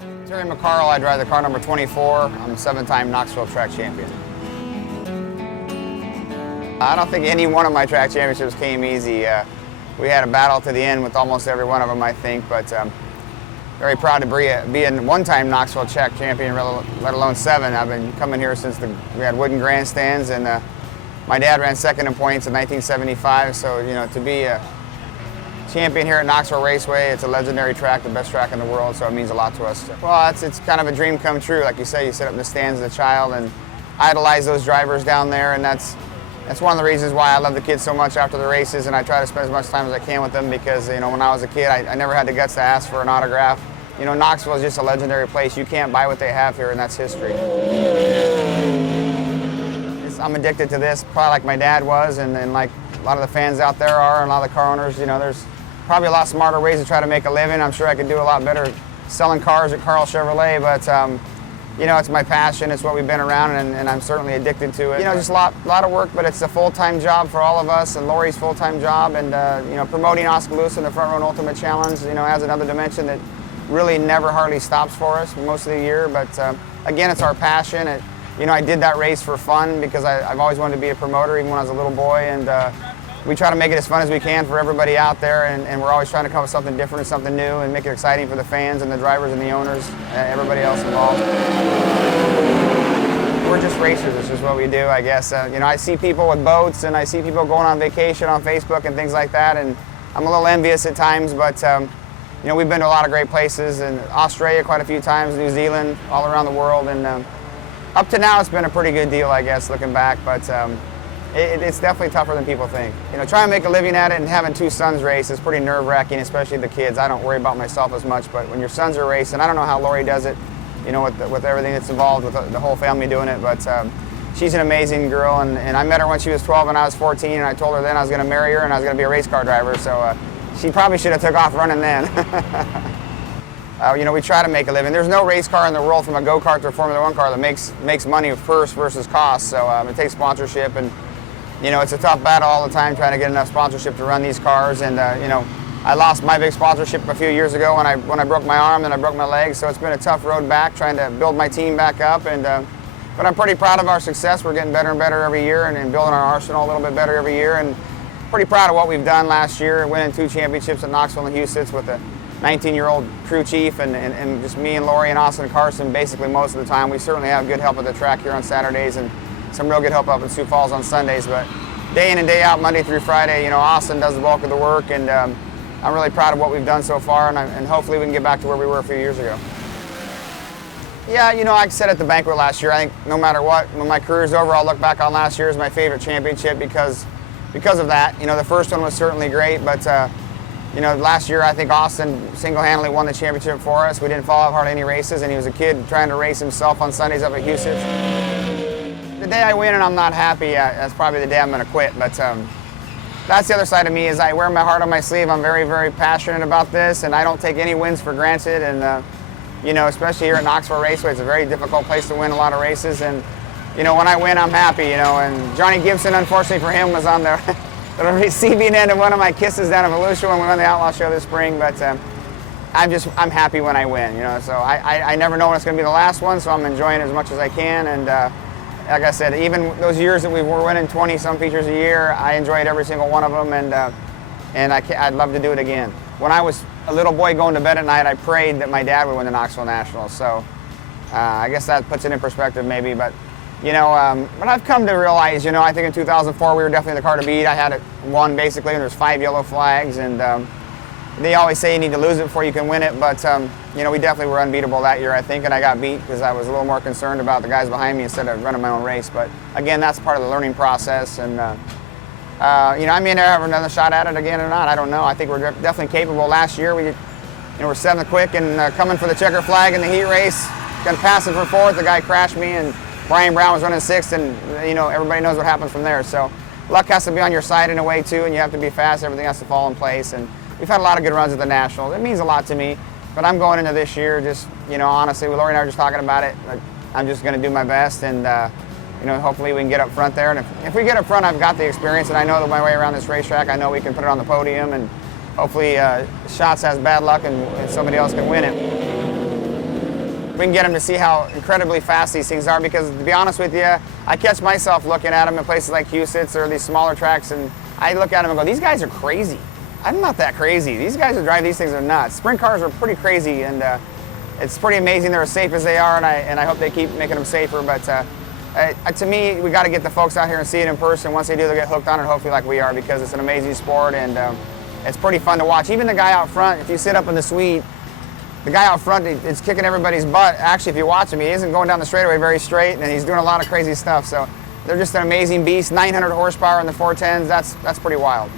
McCarl, I drive the car number 24. I'm a 7-time Knoxville track champion. I don't think any one of my track championships came easy. We had a battle to the end with almost every one of them, I think, but very proud to be a one-time Knoxville track champion, let alone 7. I've been coming here since we had wooden grandstands, and my dad ran second in points in 1975, so to be a champion here at Knoxville Raceway, it's a legendary track, the best track in the world, so it means a lot to us. Well, it's kind of a dream come true. Like you say, you sit up in the stands as a child and idolize those drivers down there, and that's one of the reasons why I love the kids so much after the races, and I try to spend as much time as I can with them because, when I was a kid, I never had the guts to ask for an autograph. Knoxville is just a legendary place. You can't buy what they have here, and that's history. I'm addicted to this, probably like my dad was, and like a lot of the fans out there are, and a lot of the car owners. There's probably a lot smarter ways to try to make a living. I'm sure I could do a lot better selling cars at Carl Chevrolet, but it's my passion. It's what we've been around, and I'm certainly addicted to it. Just a lot of work, but it's a full-time job for all of us, and Lori's full-time job, and promoting Oskaloosa in the Front Row and Ultimate Challenge, adds another dimension that really never hardly stops for us most of the year. But again, it's our passion. I did that race for fun because I've always wanted to be a promoter, even when I was a little boy, and we try to make it as fun as we can for everybody out there, and we're always trying to come up with something different and something new and make it exciting for the fans and the drivers and the owners, everybody else involved. We're just racers. It's just what we do, I guess. I see people with boats, and I see people going on vacation on Facebook and things like that, and I'm a little envious at times, but we've been to a lot of great places, and Australia quite a few times, New Zealand, all around the world, and up to now it's been a pretty good deal, I guess, looking back, but it's definitely tougher than people think. Trying to make a living at it and having 2 sons race is pretty nerve-wracking, especially the kids. I don't worry about myself as much, but when your sons are racing, I don't know how Lori does it, with everything that's involved with the whole family doing it, but she's an amazing girl, and I met her when she was 12 and I was 14, and I told her then I was going to marry her and I was going to be a race car driver, so she probably should have took off running then. We try to make a living. There's no race car in the world, from a go-kart to a Formula 1 car, that makes money first versus cost, so it takes sponsorship, and it's a tough battle all the time trying to get enough sponsorship to run these cars, and I lost my big sponsorship a few years ago when I broke my arm and I broke my leg, so it's been a tough road back trying to build my team back up, but I'm pretty proud of our success. We're getting better and better every year, and building our arsenal a little bit better every year, and pretty proud of what we've done last year, winning 2 championships at Knoxville and Houston with a 19-year-old crew chief, and just me and Lori and Austin Carson basically most of the time. We certainly have good help at the track here on Saturdays, and some real good help up in Sioux Falls on Sundays, but day in and day out, Monday through Friday, Austin does the bulk of the work, and I'm really proud of what we've done so far, and hopefully we can get back to where we were a few years ago. Yeah, I said at the banquet last year, I think no matter what, when my career's over, I'll look back on last year as my favorite championship because of that. The first one was certainly great, but last year I think Austin single-handedly won the championship for us. We didn't fall off hardly any races, and he was a kid trying to race himself on Sundays up at Houston. The day I win and I'm not happy, that's probably the day I'm going to quit, but that's the other side of me, is I wear my heart on my sleeve. I'm very, very passionate about this, and I don't take any wins for granted, and especially here at Knoxville Raceway, it's a very difficult place to win a lot of races, and when I win, I'm happy, and Johnny Gibson, unfortunately for him, was on the receiving end of one of my kisses down at Volusia when we won the Outlaw Show this spring, but I'm happy when I win, so I never know when it's going to be the last one, so I'm enjoying it as much as I can, and like I said, even those years that we were winning 20-some features a year, I enjoyed every single one of them, and I'd love to do it again. When I was a little boy going to bed at night, I prayed that my dad would win the Knoxville Nationals, so I guess that puts it in perspective maybe, but but I've come to realize, I think in 2004 we were definitely the car to beat. I had it won basically, and there's 5 yellow flags, and they always say you need to lose it before you can win it, but we definitely were unbeatable that year, I think, and I got beat because I was a little more concerned about the guys behind me instead of running my own race. But again, that's part of the learning process, and I may never have another shot at it again or not. I don't know. I think we're definitely capable. Last year we were 7th quick and coming for the checker flag in the heat race, going to pass it for 4th. The guy crashed me, and Brian Brown was running 6th, and everybody knows what happens from there. So luck has to be on your side in a way too, and you have to be fast. Everything has to fall in place, and we've had a lot of good runs at the Nationals. It means a lot to me, but I'm going into this year just, honestly, Lori and I were just talking about it. I'm just going to do my best, and hopefully we can get up front there. And if we get up front, I've got the experience, and I know my way around this racetrack. I know we can put it on the podium, and hopefully Schatz has bad luck and somebody else can win it. we can get them to see how incredibly fast these things are, because to be honest with you, I catch myself looking at them in places like Huset's or these smaller tracks, and I look at them and go, these guys are crazy. I'm not that crazy. These guys who drive these things are nuts. Sprint cars are pretty crazy, and it's pretty amazing they're as safe as they are, and I hope they keep making them safer. But to me, we got to get the folks out here and see it in person. Once they do, they'll get hooked on it, hopefully like we are, because it's an amazing sport, and it's pretty fun to watch. Even the guy out front, if you sit up in the suite, the guy out front is kicking everybody's butt. Actually, if you watch him, he isn't going down the straightaway very straight, and he's doing a lot of crazy stuff. So they're just an amazing beast. 900 horsepower in the 410s. That's pretty wild.